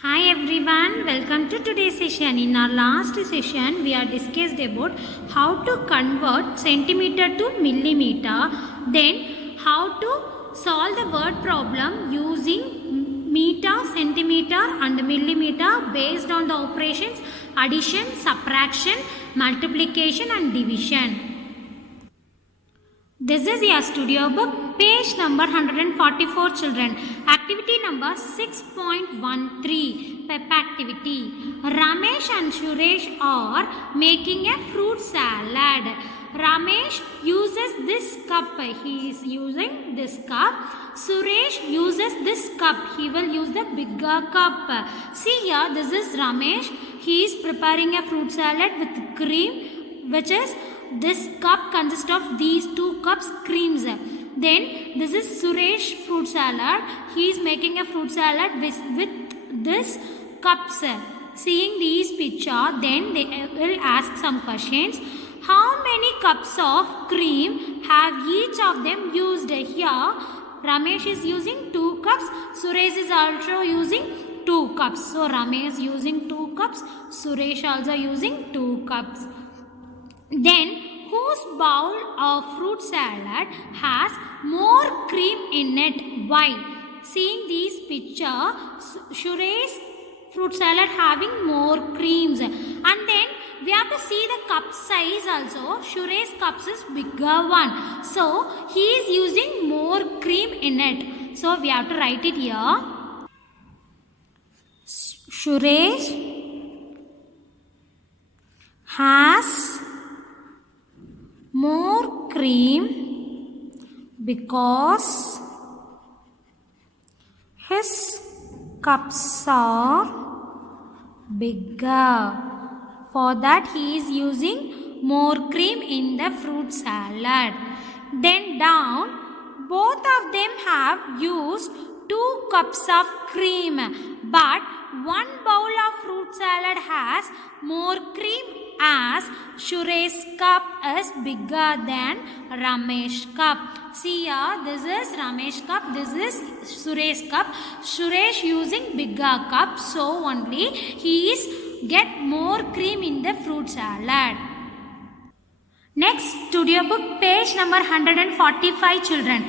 Hi everyone, welcome to today's session. In our last session, we are discussed about how to convert centimeter to millimeter, then how to solve the word problem using meter, centimeter and millimeter based on the operations addition, subtraction, multiplication and division. This is your studio book, page number 144 children. Activity number 6.13, pep activity. Ramesh and Suresh are making a fruit salad. Ramesh uses this cup. He is using this cup. Suresh uses this cup. He will use the bigger cup. See here, this is Ramesh. He is preparing a fruit salad with cream, which is this cup consists of these two cups creams. Then this is Suresh fruit salad. He is making a fruit salad with this cups. Seeing these picture, then they will ask some questions. How many cups of cream have each of them used? Here Ramesh is using 2 cups. Suresh is also using 2 cups. So Ramesh is using 2 cups. Suresh also using 2 cups. Then, whose bowl of fruit salad has more cream in it? Why? Seeing this picture, Suresh's fruit salad having more creams. And then, we have to see the cup size also. Suresh's cups is bigger one. So, he is using more cream in it. So, we have to write it here. Suresh has more cream because his cups are bigger. For that he is using more cream in the fruit salad. Then down, both of them have used 2 cups of cream, but one bowl of fruit salad has more cream as Suresh's cup is bigger than Ramesh's cup. See here, this is Ramesh's cup, this is Suresh's cup. Suresh using bigger cup, so only he is get more cream in the fruit salad. Next, studio book, page number 145 children.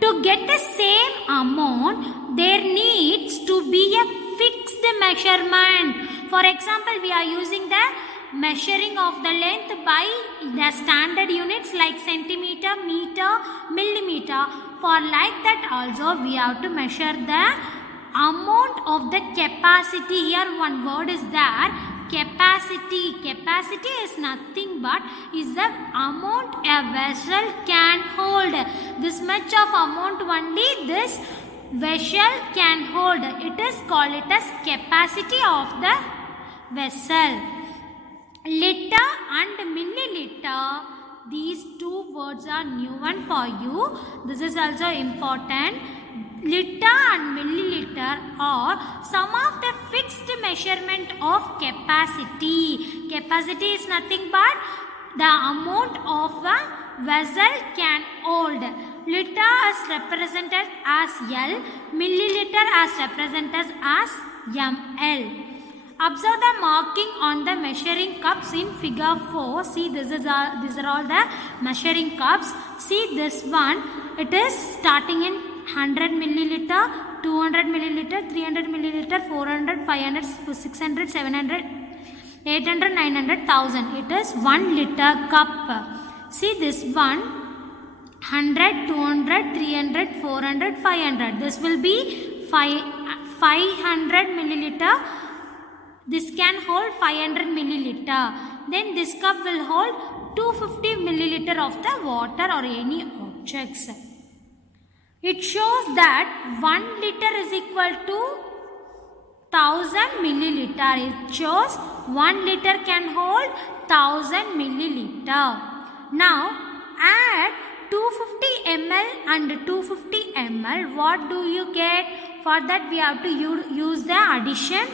To get the same amount, there needs to be a fixed measurement. For example, we are using the measuring of the length by the standard units like centimeter, meter, millimeter. For like that also we have to measure the amount of the capacity. Here one word is there, capacity. Capacity is nothing but is the amount a vessel can hold. This much of amount only this vessel can hold. It is called it as capacity of the vessel. Liter and milliliter, these 2 words are new one for you. This is also important. Liter and milliliter are some of the fixed measurement of capacity. Capacity is nothing but the amount of a vessel can hold. Liter is represented as L, milliliter as represented as ml. Observe the marking on the measuring cups in figure 4. See, these are all the measuring cups. See this one, it is starting in 100 milliliter, 200 milliliter, 300 milliliter, 400, 500, 600, 700, 800, 900, 1000. It is 1 liter cup. See this one, 100, 200, 300, 400, 500. This will be 500 milliliter. This can hold 500 milliliter. Then this cup will hold 250 milliliter of the water or any objects. It shows that 1 liter is equal to 1000 milliliter. It shows 1 liter can hold 1000 milliliter. Now add 250 ml and 250 ml. What do you get? For that we have to use the addition.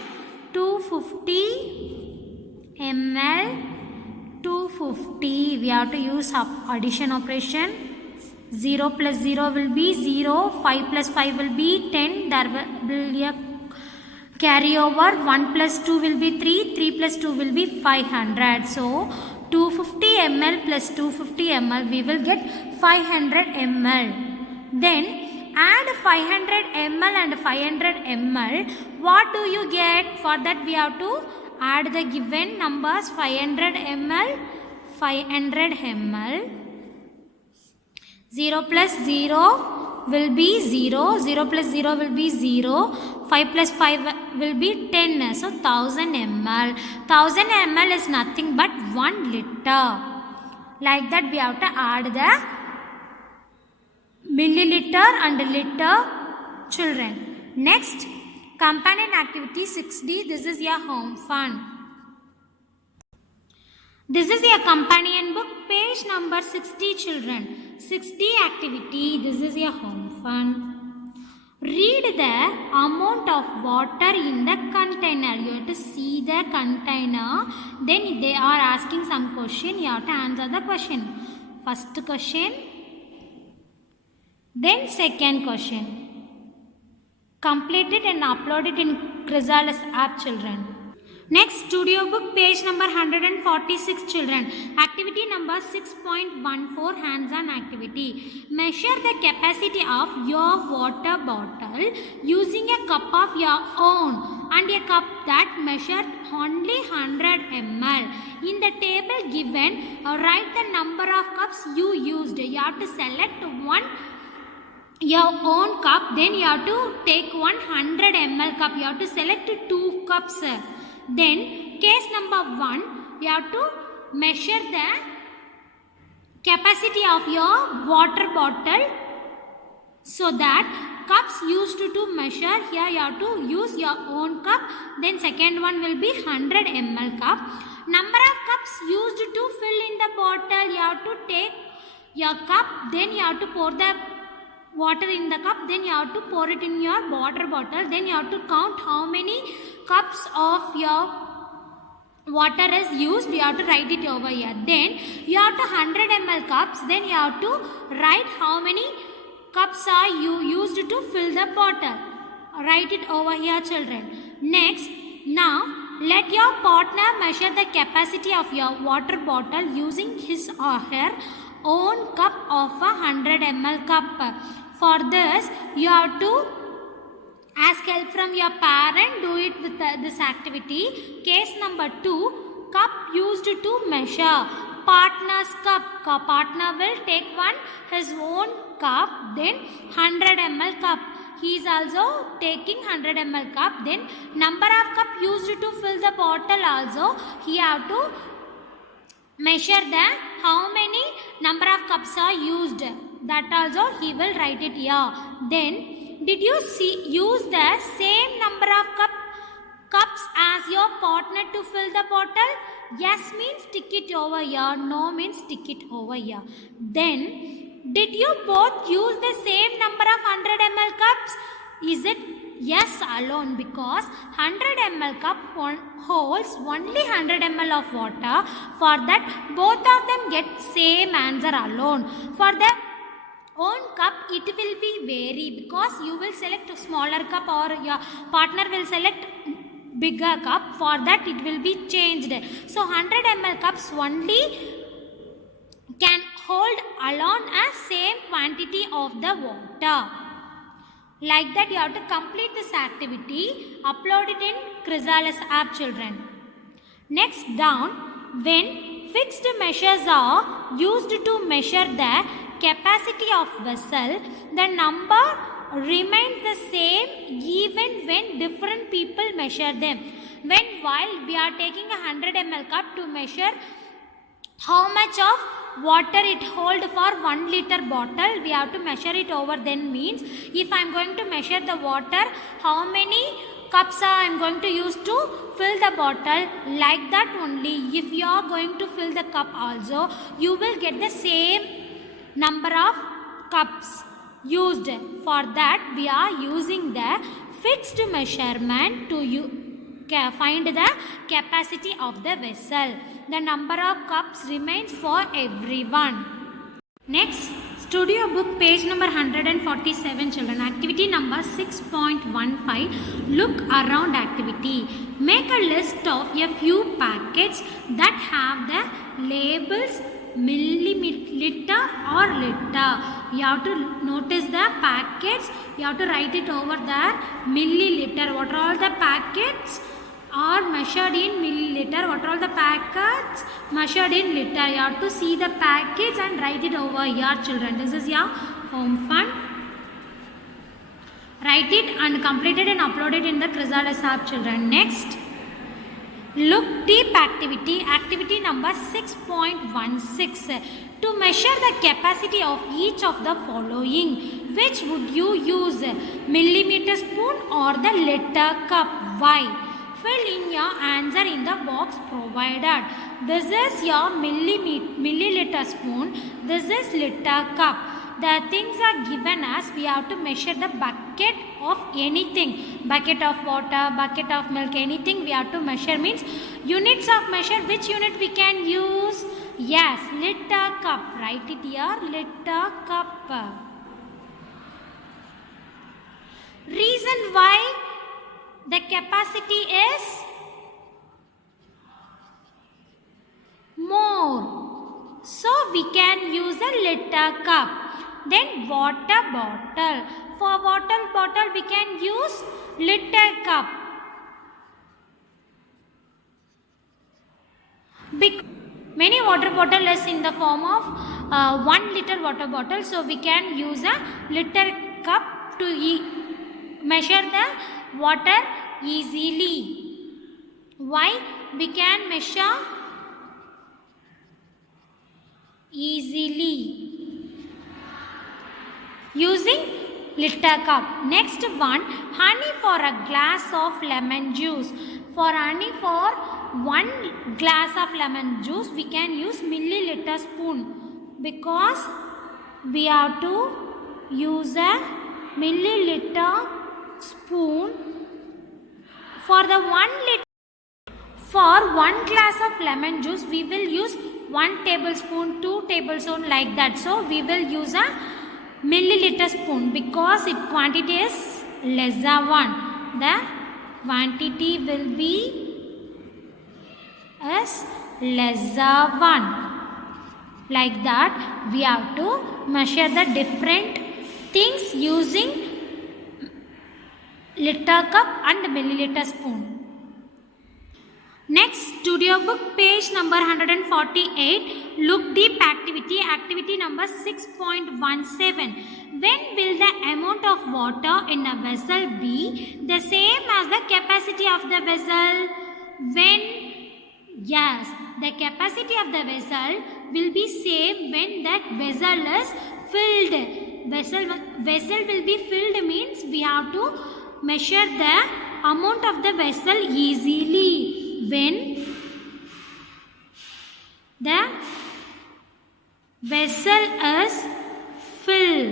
250 ml, 250, we have to use addition operation. 0 plus 0 will be 0, 5 plus 5 will be 10, there will be a carry over. 1 plus 2 will be 3, 3 plus 2 will be 500. So 250 ml plus 250 ml, we will get 500 ml. Then add 500 ml and 500 ml. What do you get? For that we have to add the given numbers. 500 ml, 500 ml. 0 plus 0 will be 0. 0 plus 0 will be 0. 5 plus 5 will be 10. So 1000 ml. 1000 ml is nothing but 1 liter. Like that we have to add the milliliter and liter, children. Next, companion activity 6D. This is your home fun. This is your companion book, page number 60, children. 6D activity. This is your home fun. Read the amount of water in the container. You have to see the container. Then they are asking some question. You have to answer the question. First question. Then second question. Complete it and upload it in Chrysalis app, children. Next, studio book, page number 146, children. Activity number 6.14, hands-on activity. Measure the capacity of your water bottle using a cup of your own and a cup that measured only 100 ml. In the table given, write the number of cups you used. You have to select one your own cup, then you have to take 100 ml cup. You have to select 2 cups. Then case number 1, you have to measure the capacity of your water bottle, so that cups used to measure, here you have to use your own cup. Then second one will be 100 ml cup. Number of cups used to fill in the bottle, you have to take your cup, then you have to pour the water in the cup, then you have to pour it in your water bottle, then you have to count how many cups of your water is used. You have to write it over here. Then you have to 100 ml cups, then you have to write how many cups are you used to fill the bottle. Write it over here, children. Next, now let your partner measure the capacity of your water bottle using his or her own cup of a 100 ml cup. For this, you have to ask help from your parent. Do it with this activity. Case number 2, cup used to measure. Partner's cup. Partner will take his own cup, then 100 ml cup. He is also taking 100 ml cup. Then number of cup used to fill the bottle also. He have to measure the how many number of cups are used. That also he will write it here. Then did you use the same number of cups as your partner to fill the bottle? Yes means tick it over here. No means tick it over here. Then did you both use the same number of 100 ml cups? Is it yes alone? Because 100 ml cup holds only 100 ml of water. For that both of them get same answer alone. For the own cup it will be vary, because you will select a smaller cup or your partner will select bigger cup. For that it will be changed. So 100 ml cups only can hold alone a same quantity of the water. Like that you have to complete this activity. Upload it in Chrysalis app, children. Next down, when fixed measures are used to measure the capacity of vessel, the number remains the same even when different people measure them. While we are taking a 100 ml cup to measure how much of water it hold for 1 liter bottle, we have to measure it over. Then means if I am going to measure the water, how many cups I am going to use to fill the bottle, like that only. If you are going to fill the cup also, you will get the same number of cups used. For that we are using the fixed measurement to find the capacity of the vessel. The number of cups remains for everyone. Next, Studio book page number 147 children. Activity number 6.15. Look around activity. Make a list of a few packets that have the labels milliliter or liter. You have to notice the packets. You have to write it over there. Milliliter. What are all the packets are measured in milliliter? What are all the packets measured in liter? You have to see the packets and write it over here, children. This is your home fun. Write it and complete it and upload it in the Chrysalis app, children. Next, look deep activity. Activity number 6.16. To measure the capacity of each of the following, which would you use? Millimeter spoon or the liter cup? Why? Fill in your answer in the box provided. This is your milliliter spoon. This is liter cup. The things are given as we have to measure the bucket of anything. Bucket of water, bucket of milk, anything we have to measure means units of measure. Which unit we can use? Yes, liter cup. Write it here, liter cup. Reason why the capacity is more. So we can use a liter cup. Then water bottle. For water bottle we can use liter cup. Many water bottle is in the form of 1 liter water bottle. So we can use a liter cup to measure the water easily. Why? We can measure easily using liter cup. Next one, honey for a glass of lemon juice. For honey for 1 glass of lemon juice we can use milliliter spoon, because we have to use a milliliter spoon. For the 1 liter, for 1 glass of lemon juice we will use 1 tablespoon, 2 tablespoon, like that. So we will use a milliliter spoon because its quantity is lesser one. The quantity will be as lesser one. Like that we have to measure the different things using liter cup and milliliter spoon. Next, studio book page number 148. Look deep activity. Activity number 6.17. When will the amount of water in a vessel be the same as the capacity of the vessel? When? Yes, the capacity of the vessel will be same when that vessel is filled. Vessel will be filled means we have to measure the amount of the vessel easily when the vessel is full,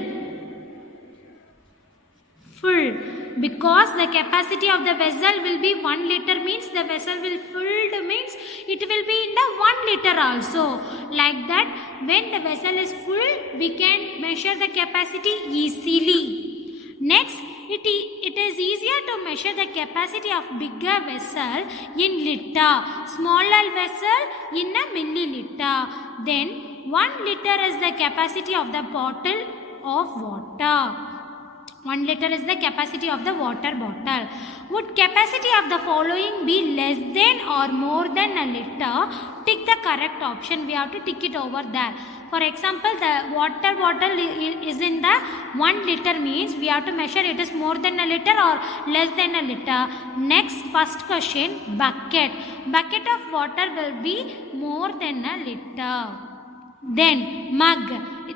because the capacity of the vessel will be 1 liter means the vessel will filled means it will be in the 1 liter also. Like that, when the vessel is full we can measure the capacity easily. Next, it is easier to measure the capacity of bigger vessel in liter, smaller vessel in a milliliter. Then 1 liter is the capacity of the bottle of water. 1 liter is the capacity of the water bottle. Would capacity of the following be less than or more than a liter? Tick the correct option. We have to tick it over there. For example, the water bottle is in the 1 liter means we have to measure it is more than a liter or less than a liter. Next, first question, bucket. Bucket of water will be more than a liter. Then mug.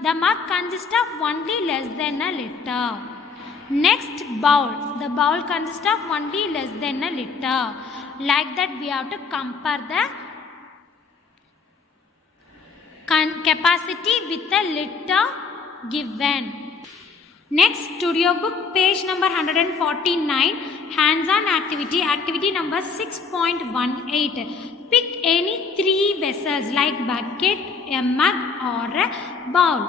The mug consists of only less than a liter. Next, bowl. The bowl consists of only less than a liter. Like that we have to compare the capacity with the liter given. Next, studio book page number 149. Hands-on activity. Activity number 6.18. Pick any 3 vessels like bucket, a mug or a bowl.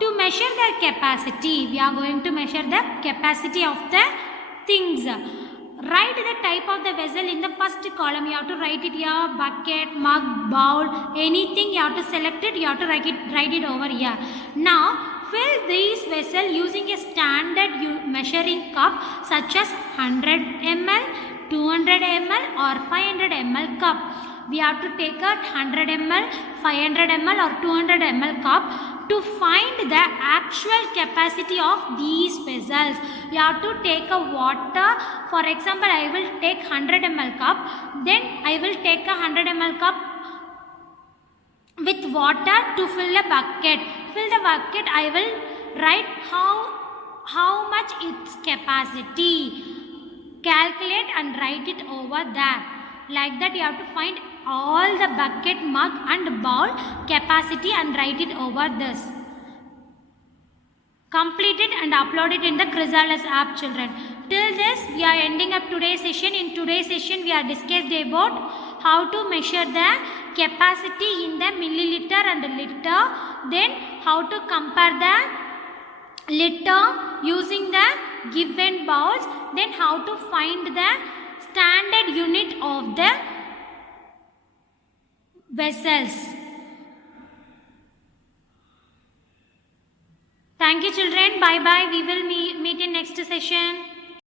to measure their capacity. We are going to measure the capacity of the things. Write the type of the vessel in the first column. You have to write it here: bucket, mug, bowl, anything. You have to select it. You have to write it over here. Now fill these vessels using a standard measuring cup such as 100 ml, 200 ml or 500 ml cup. We have to take a 100 ml, 500 ml or 200 ml cup to find the actual capacity of these vessels. You have to take a water. For example, I will take 100 ml cup. Then I will take a 100 ml cup with water to fill a bucket. Fill the bucket. I will write how much its capacity. Calculate and write it over there. Like that, you have to find all the bucket, mug and bowl capacity and write it over this. Complete it and upload it in the Chrysalis app, children. Till this, we are ending up today's session. In today's session, we are discussed about how to measure the capacity in the milliliter and liter. Then how to compare the liter using the given bowls. Then how to find the standard unit of the vessels. Thank you, children. Bye bye. We will meet in next session.